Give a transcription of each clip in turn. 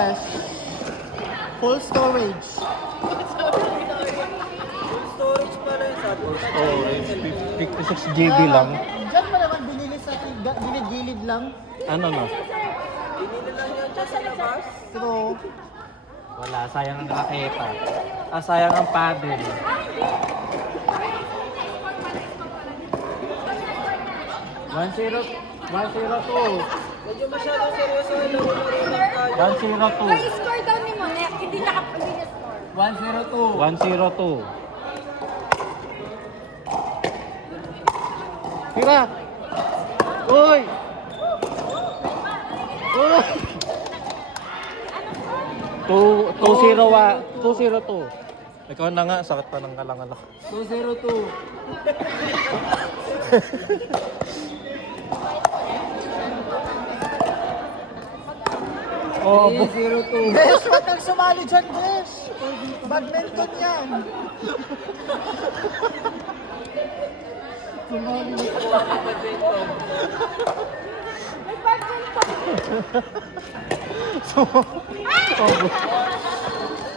best. Full storage. Storage pala yun sa Storage, 56 GB lang. Diyan mo naman binili sa gilid lang. Ano no? Binili lang yun dyan sa labas. Pero, Wala, sayang ang raketa. Sayang ang paddle. One zero two. Medyo masyadong seryoso yung laro-laro lang tayo. 102. Pa-score daw ni Monek, hindi na-score. 102. Tira! Uy! Uy! 202. Ikaw na nga, sakit pa ng kalangalak. 202. Oh, 302. Des, huwag kang sumali dyan, Des. Badminton yan. Sumali na. May budget pa.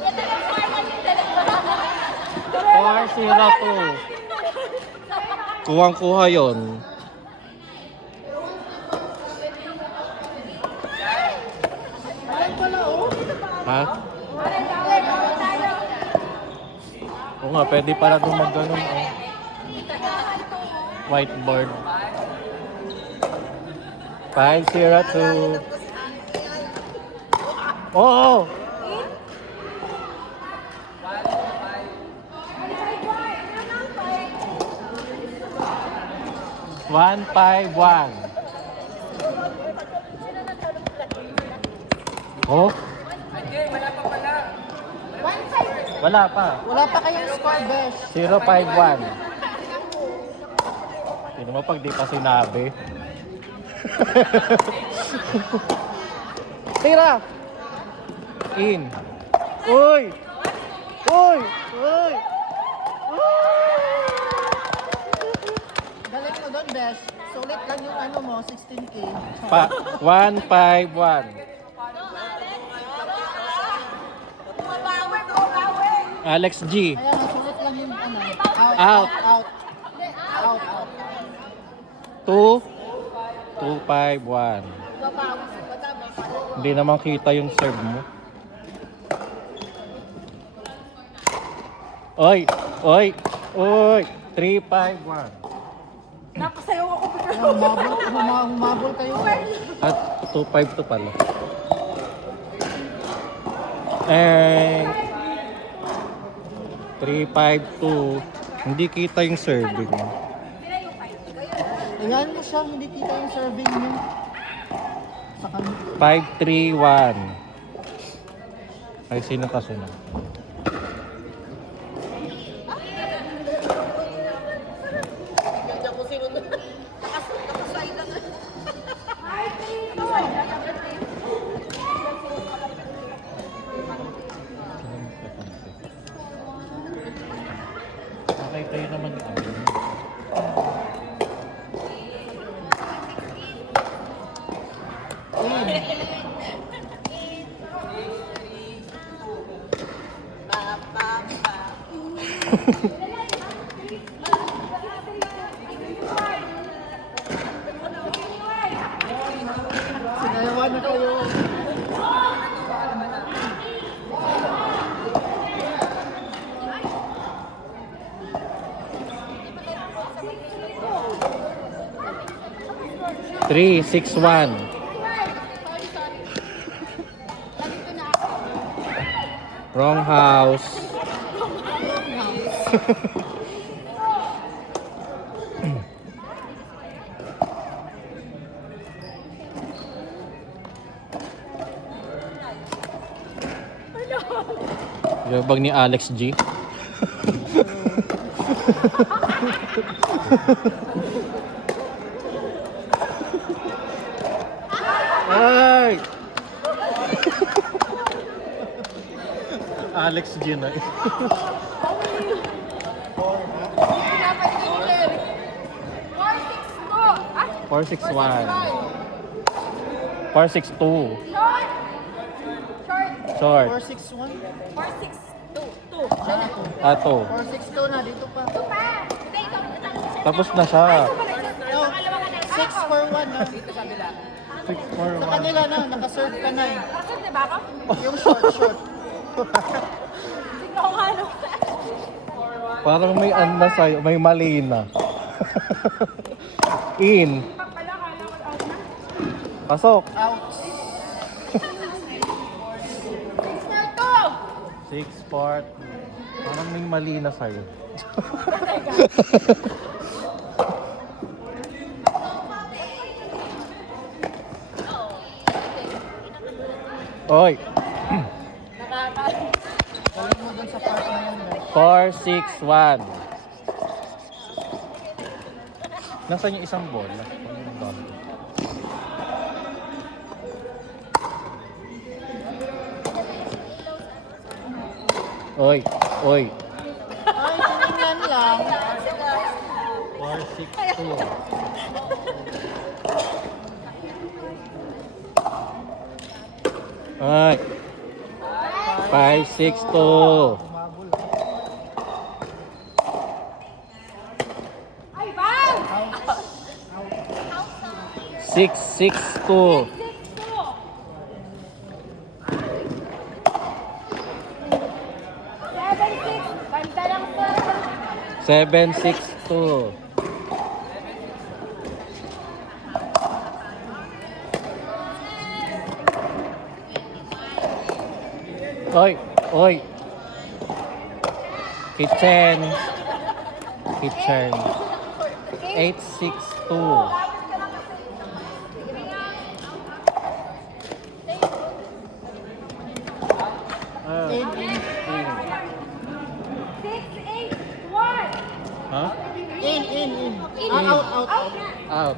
Ito lang sa akin yung dalawa. 402. Kuwang-kuha yon. Ayan pala, oh. Ha? Oo nga, pwede pala doon mag-ganon. Oh. Whiteboard. 502. Oo! 151. Oh? Wala pa. Wala pa kayong score, Des. 051. Hindi mo pag di pa sinabi. Tira! In. Uy! Uy! Uy! Galing mo doon, Des. Sulit lang yung ano mo, 16K. 151. Alex G. Ayan, sulit lang yung ano. Out. Out. Out, out. 251. Hindi naman kita yung serve mo. Oy! Oy! Oy! 351. Nakasayaw ako. Humabol kayo. At 252 pala. And 352. Hindi kita yung serving. Ayan mo siya, hindi kita yung serving mo. Sa kanya. 531. Ay, sino kasunod? Okay, tayo naman yung ano. Sinayawan na kayo. Three, 6-1. Wrong house. Yabag ni Alex G. Ay! Alex G na. 461. 462. Short. 461. 462. Ato. 462 na, dito pa. Ito pa. Hindi, ikaw. Tapos na siya. Oh, 641 na. Sa kanila na, nakaserve ka na eh. Kasi di ba ako? Yung short. Sige ako nga no. Parang may na sa'yo, may mali na. In. Pala, kala ko out na. Pasok. Out. 642. 6-4. Parang may mali na sa'yo. Oy. Galing mo dun sa part na yun. 4-6-1. Nasaan yung isang ball? Oy. Ay, tingnan lang. 4-6-2. Ay. 5-6-2. Umabol. Ay, bang! 6-6-2. 6-2. 7-6. Banda lang po. 7-6-2. Oy, oy. Kitchen. 8-6-2. Ah, In. 6-8-1. huh? In. Out. Out.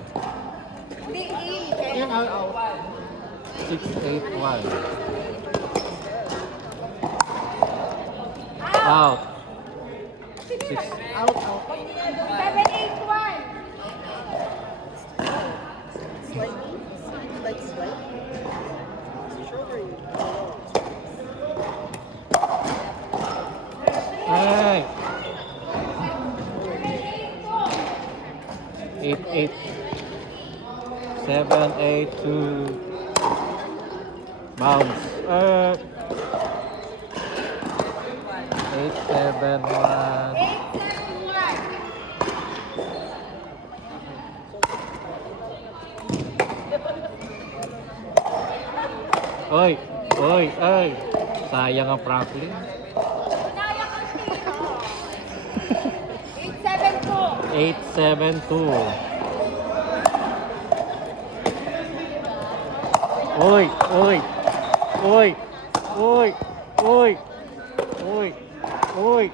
Hindi, in. In, out. 6-8-1. Out. 6. Out. 7-8-1. Ay. 8-8. 7-8-2. Bounce. 8-7-1. 8-7-1. Oy, oy, ay. Sayang ang Franklin. Unaya ko tiro. 8-7-2. 8-7-2. Oy, oy. Oy. Oy. Oy. Oy. Oy. Oy.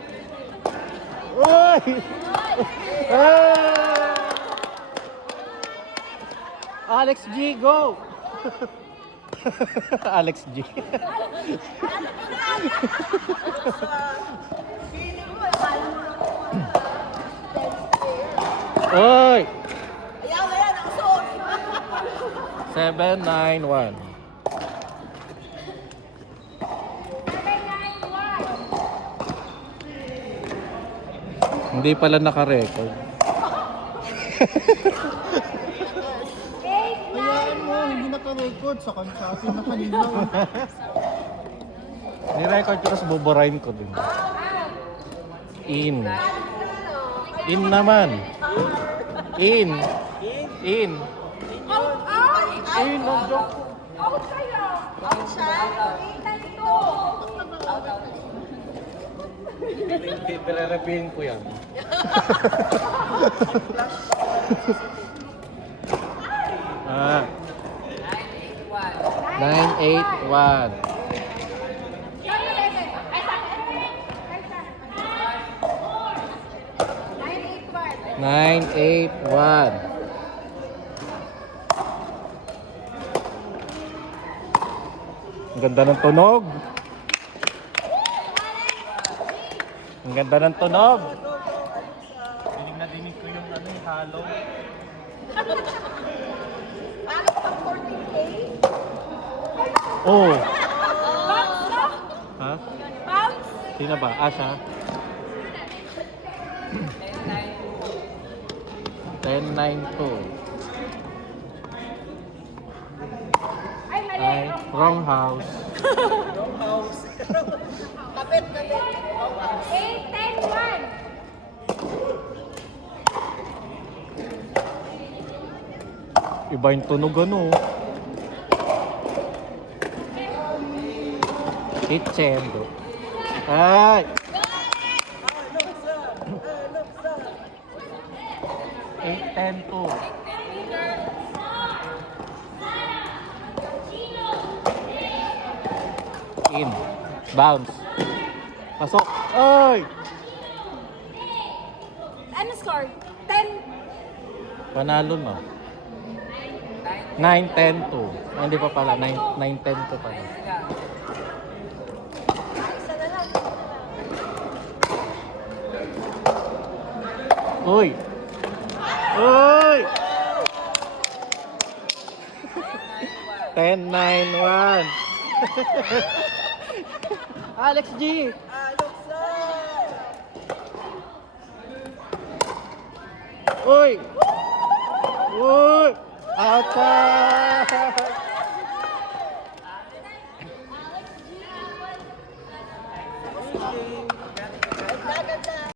Alex G, go! Alex G. Oy! Ayaw na yan, nakasuot. 7-9-1. 7-9-1. Hindi pala naka-record. Hayaan mo, hindi naka-record. Sa akin na kanina. Ni-record ko tapos buburahin ko din. In. In naman. In. In. Out! Out! In, no joke. Out kayo! Out siya? 8-9-2. Pire-repihin ko yan. Ah. 9-8-1. 9-8-1. Ang ganda ng tunog. Ang ganda ng tunog. Dinig na dinig ko yung halo. Bakit pang 14K? Oh. Box na! Sino ba? Asha? 10-9-2. Ay, mali. Ay, wrong house. Kapit, kapit. 8-10-1. Iba yung tunog ano. Kitchendo. Ay! 8-10-2. In. Bounce. Pasok. Ay! Ano score? 10. Panalo na. 9-10-2. Ah, hindi pa pala. 9-10-2 pala. Isa na lang. Uy! Uy! 10-9-1. Alex G. Uy! Uy! Outside!